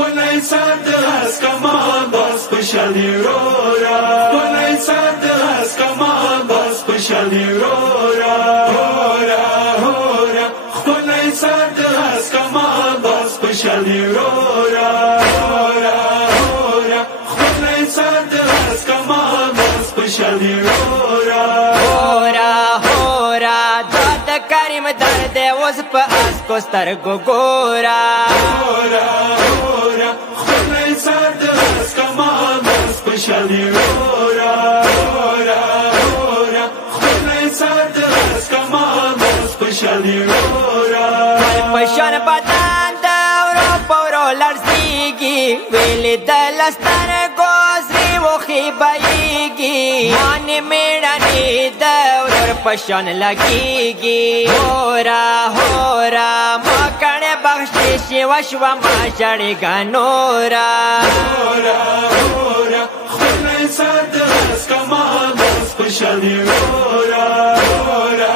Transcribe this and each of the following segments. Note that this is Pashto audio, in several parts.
خپل سر د اسکمان بس پشانی رورا خپل سر د اسکمان بس پشانی رورا هورا هورا خپل سر د اسکمان بس پشانی رورا هورا هورا خپل سر د اسکمان بس پشانی رورا هورا هورا داد کریم درد اوس په اس کو سترګو ګورا هورا هورا خپل سر د اسکمان بس پشانی رورا هورا هورا خپل سر د اسکمان بس پشانی رورا پشان بدن د اورو پورو لړزيږي ویلې د لستر ګوزري وخی بایږي مانې میړني د اورو پشان لګيږي هورا هورا ما کړه بخشش وشوا ما چړې ګنورا هورا هورا خپل سر د اسکمان بس پشانی رورا هورا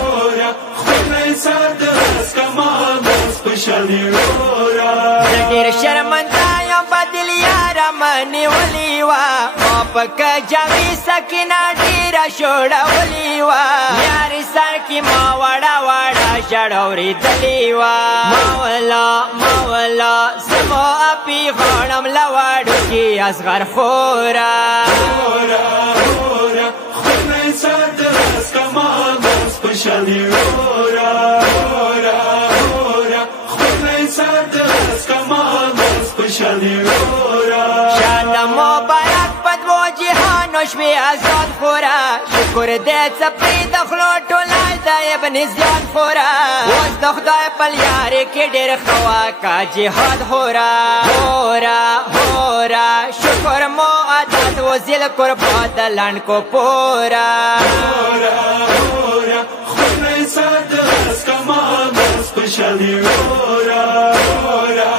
هورا خپل سر د اسکمان بس پشانی رورا ډېر شرمنده یم بدل یاره منې ولي وه ما پکه جامې سکینه ډېره شوړولې وه یارې سر کې ما وړه وړه ژړ اورېدلې وه مولا زما اپې غاړم له وړو کې اصغر خورا هورا هورا خپل سر د اسکمان بس پشانی رورا هورا هورا خپل سر د اسکمان بس پشانی رورا شاد مبارک پدوو جهانو شوې آزاد خورا شکر دې څپې د خولو ټولای د ابن زیاد خورا اوس د خدای په لیارې کې ډېر ښه واکه جهاد خورا هورا هورا شکر مو عادت وزیل قربا د لنډ کو پورا هورا هورا خپل سر د اسکمان بس پشانی رورا هورا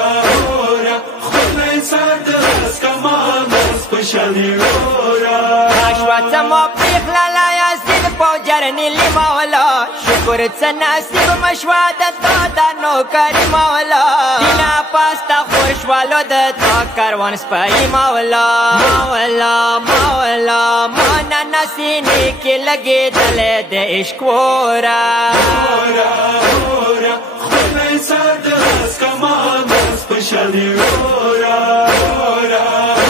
هورا خپل سر د اسکمان بس پشانی رورا شوا څه مو پرېښلله یاسین پوجر نیلي مولا شکر څه نصیب مشوه د تا د نوکري مولا دینا پاستا خور شوالو د تا کاروان سپایي مولا ما نن سینې کې لګېدلی د عشق وره هورا هورا خپل سر د اسکمان بس پشانی رورا هورا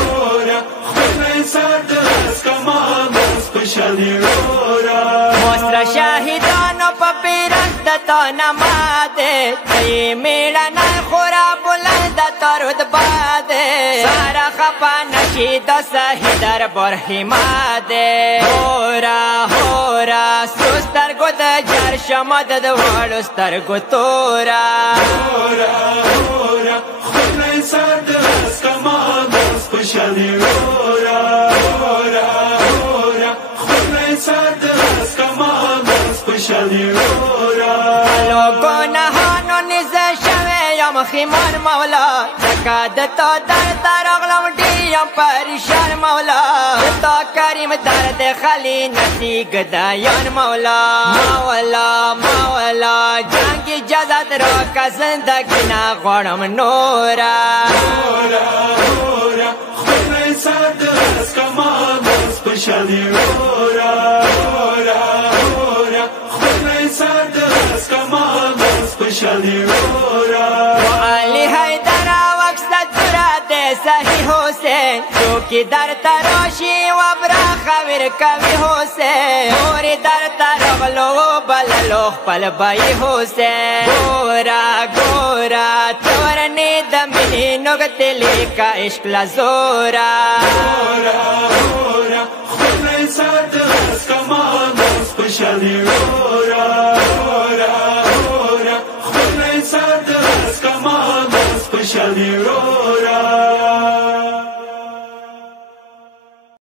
هورا خپل سر د اسکمان بس پشانی رورا موسره شاهدانو په پیرست د تا نماده ته میړنی خورا بلند تا رتبه ده ساره خفه نشي د صحیح دربار حماده هورا هورا سرو سترګو د جر شمه د دواړو سترګو تورا هورا هورا خپل سر د اسکمان بس پشانی رورا هورا هورا خپل سر د اسکمان بس پشانی رورا لو ګناهانو نیزه شوی یم خیمان مولا ځکه د تا درد راغلم ډېر یم پریشان مولا د تا کریم درد خلی نسی ګدایان مولا جنګ اجازت راکه زندګي نه غواړم نورا هورا هورا خپل سر د اسکمان بس پشانی رورا هورا هورا خپل سر د اسکمان بس پشانی رورا علی حیدر وکسد جرات صحیح حسین چوکی در تراشی و براخه ور کوي حسین اوری در ترغلو بللو خپل بای حسین ګورا تورنی د مینې نوګتې لیکه عشق لزورا هورا هورا خپل سر د اسکمان بس پشانی رورا هورا هورا خپل سر د اسکمان بس پشانی رورا